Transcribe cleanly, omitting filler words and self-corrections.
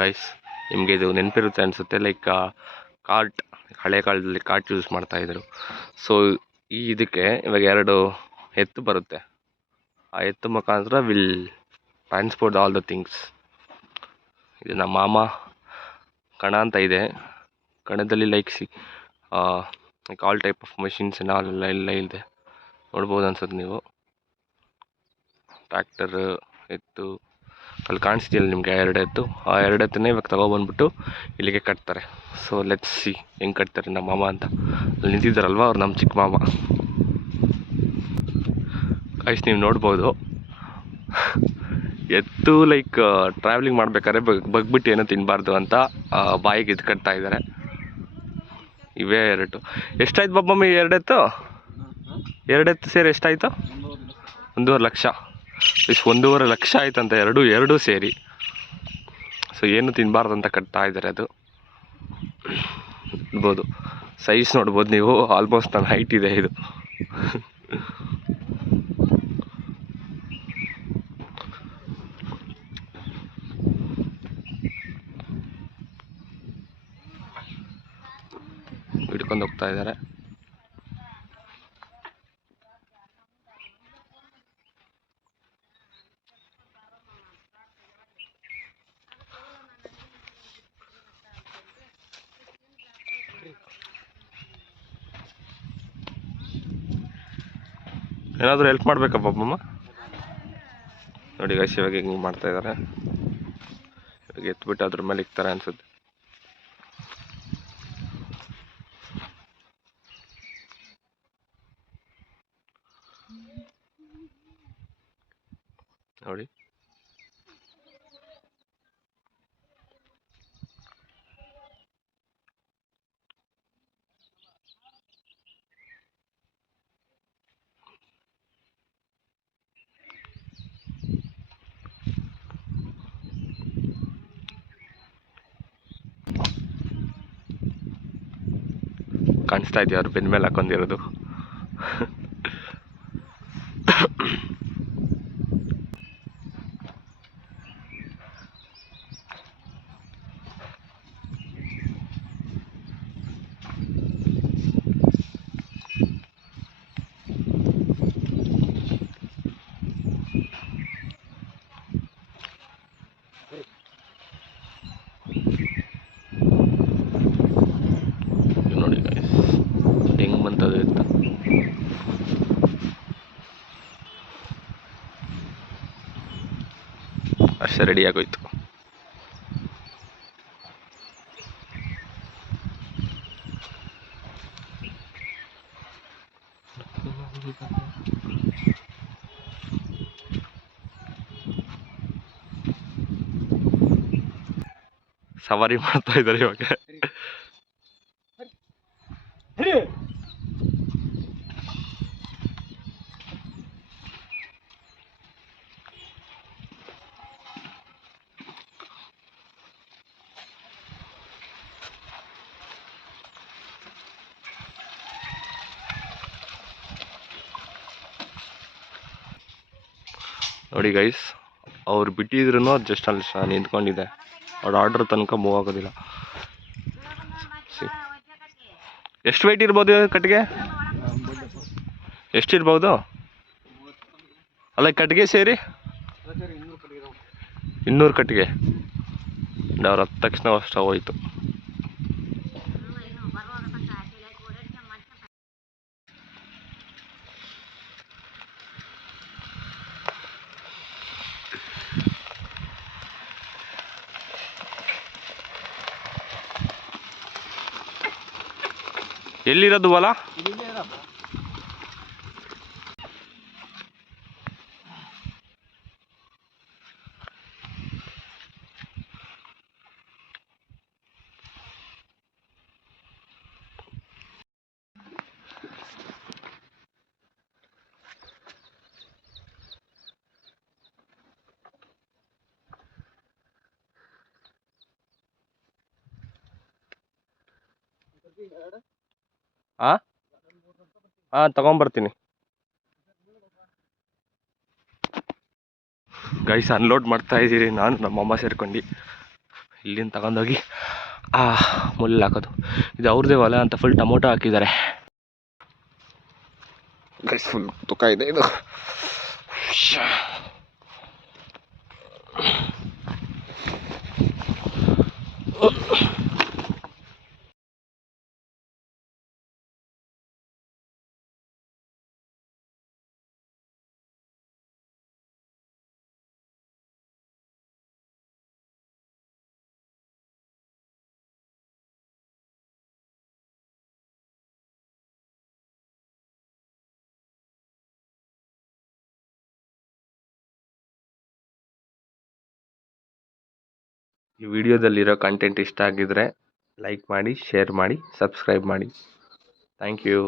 Guys, ನಿಮಗೆ ಇದು ನೆನಪಿರುತ್ತೆ ಅನಿಸುತ್ತೆ. ಲೈಕ್ ಕಾರ್ಟ್, ಹಳೆ ಕಾಲದಲ್ಲಿ ಕಾರ್ಟ್ ಯೂಸ್ ಮಾಡ್ತಾಯಿದ್ರು. ಸೊ ಇದಕ್ಕೆ ಇವಾಗ 2 ಎತ್ತು ಬರುತ್ತೆ. ಆ ಎತ್ತು ಮುಖಾಂತರ will transport all the things. ಇದು ನಮ್ಮ ಮಾಮ ಕಣ ಅಂತ ಇದೆ. ಕಣದಲ್ಲಿ like all type of machines ಎಲ್ಲ ಇದೆ. ನೋಡ್ಬೋದು ಅನ್ಸುತ್ತೆ ನೀವು. ಟ್ರ್ಯಾಕ್ಟರ್, ಎತ್ತು, ಅಲ್ಲಿ ಕಾಣಿಸ್ತಿಲ್ಲ ನಿಮಗೆ 2 ಎತ್ತು. ಆ 2 ಎತ್ತನ್ನೇ ಇವಾಗ ತೊಗೊಬಂದ್ಬಿಟ್ಟು ಇಲ್ಲಿಗೆ ಕಟ್ತಾರೆ. ಸೊ ಲೆಟ್ಸ್ ಸಿ ಹೆಂಗೆ ಕಟ್ತಾರೆ ನಮ್ಮ ಮಾಮ ಅಂತ. ಅಲ್ಲಿ ನಿಂತಿದ್ದಾರಲ್ವ, ಅವ್ರು ನಮ್ಮ ಚಿಕ್ಕ ಮಾಮ. ಗೈಸ್, ನೀವು ನೋಡ್ಬೋದು ಎತ್ತು ಲೈಕ್ ಟ್ರಾವೆಲಿಂಗ್ ಮಾಡ್ಬೇಕಾದ್ರೆ ಬಗ್ಬಿಟ್ಟು ಏನೋ ತಿನ್ನಬಾರ್ದು ಅಂತ ಬಾಯಿಗೆ ಇದು ಕಟ್ತಾ ಇದ್ದಾರೆ. ಇವೇ 2. ಎಷ್ಟಾಯ್ತು ಬಾಬಮ್ಮಿ 2 ಎತ್ತು? 2 ಎತ್ತು ಸೇರಿ ಎಷ್ಟಾಯಿತು? 1.5 ಲಕ್ಷ. ಇಷ್ಟು 1.5 ಲಕ್ಷ ಆಯ್ತಂತ ಎರಡು ಸೇರಿ. ಸೊ ಏನು ತಿನ್ನಬಾರ್ದು ಅಂತ ಕಟ್ತಾ ಇದ್ದಾರೆ. ಅದು ನೋಡ್ಬೋದು, ಸೈಜ್ ನೋಡ್ಬೋದು ನೀವು. ಆಲ್ಮೋಸ್ಟ್ ನನ್ನ ಹೈಟ್ ಇದೆ ಇದು. ಹಿಡ್ಕೊಂಡು ಹೋಗ್ತಾ ಇದ್ದಾರೆ. ಏನಾದರೂ ಹೆಲ್ಪ್ ಮಾಡಬೇಕಾ ಬಾಬಮ್ಮ? ನೋಡಿ ಗೈಸ್, ಇವಾಗ ಹಿಂಗೆ ಮಾಡ್ತಾ ಇದ್ದಾರೆ. ಇವಾಗ ಎತ್ಬಿಟ್ಟು ಅದ್ರ ಮೇಲೆ ಇಕ್ತಾರೆ ಅನ್ಸುತ್ತೆ. ನೋಡಿ, ಕಾಣಿಸ್ತಾ ಇದೆಯಾ ಅವ್ರು ಬೆನ್ನ ಮೇಲೆ ಹಾಕೊಂಡಿರೋದು? ನೋಡಿ ಗೈಸ್, ಹೆಂಗೆ ಬಂತದು ಅಂತ. ಅಷ್ಟೇ ರೆಡಿ ಆಗೋಯ್ತು. ಸವಾರಿ ಮಾಡ್ತಾ ಇದ್ದಾರೆ ಇವಾಗ. ನೋಡಿ ಗೈಸ್, ಅವ್ರು ಬಿಟ್ಟಿದ್ರು ಜಸ್ಟ್ ಅಲ್ಲಿ ನಿಂತ್ಕೊಂಡಿದೆ. ಅವ್ರ ಆರ್ಡ್ರ್ ತನಕ ಮೂವ್ ಆಗೋದಿಲ್ಲ. ಎಷ್ಟು ವೆಯ್ಟ್ ಇರ್ಬೋದು ಕಟ್ಟಿಗೆ? ಎಷ್ಟಿರ್ಬೋದು? ಅಲ್ಲ ಕಟ್ಟಿಗೆ ಸೇರಿ 200 ಕಟ್ಟಿಗೆ. ಅವ್ರು ಹತ್ತ ತಕ್ಷಣ ಅಷ್ಟು ಹೋಯ್ತು. ಎಲ್ಲಿರೋದು ಹೊಲ? ತಗೊಂಬರ್ತೀನಿ ಗೈಸ್. ಅನ್ಲೋಡ್ ಮಾಡ್ತಾ ಇದ್ದೀರಿ ನಾನು ನಮ್ಮ ಅಮ್ಮ ಸೇರ್ಕೊಂಡು. ಇಲ್ಲಿಂದ ತಗೊಂಡೋಗಿ ಮುಲ್ಲಿ ಹಾಕೋದು. ಇದು ಅವ್ರದ್ದೇ ಹೊಲ ಅಂತ ಫುಲ್ ಟೊಮೊಟೊ ಹಾಕಿದ್ದಾರೆ. ಫುಲ್ ತುಕ ಇದೆ ಇದು. ಈ ವಿಡಿಯೋದಲ್ಲಿರೋ ಕಂಟೆಂಟ್ ಇಷ್ಟ ಆಗಿದ್ರೆ ಲೈಕ್ ಮಾಡಿ, ಶೇರ್ ಮಾಡಿ, ಸಬ್ಸ್ಕ್ರೈಬ್ ಮಾಡಿ. Thank you.